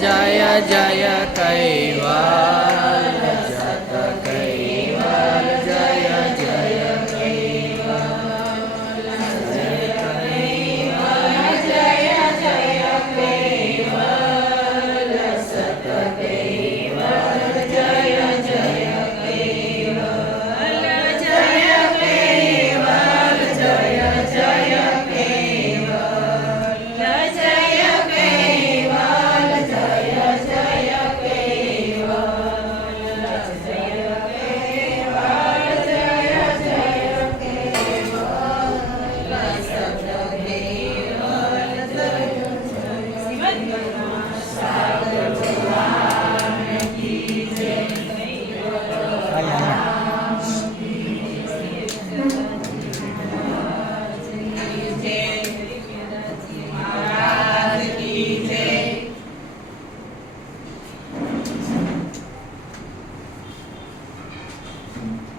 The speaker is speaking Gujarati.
જય જય કૈવાલ Amen.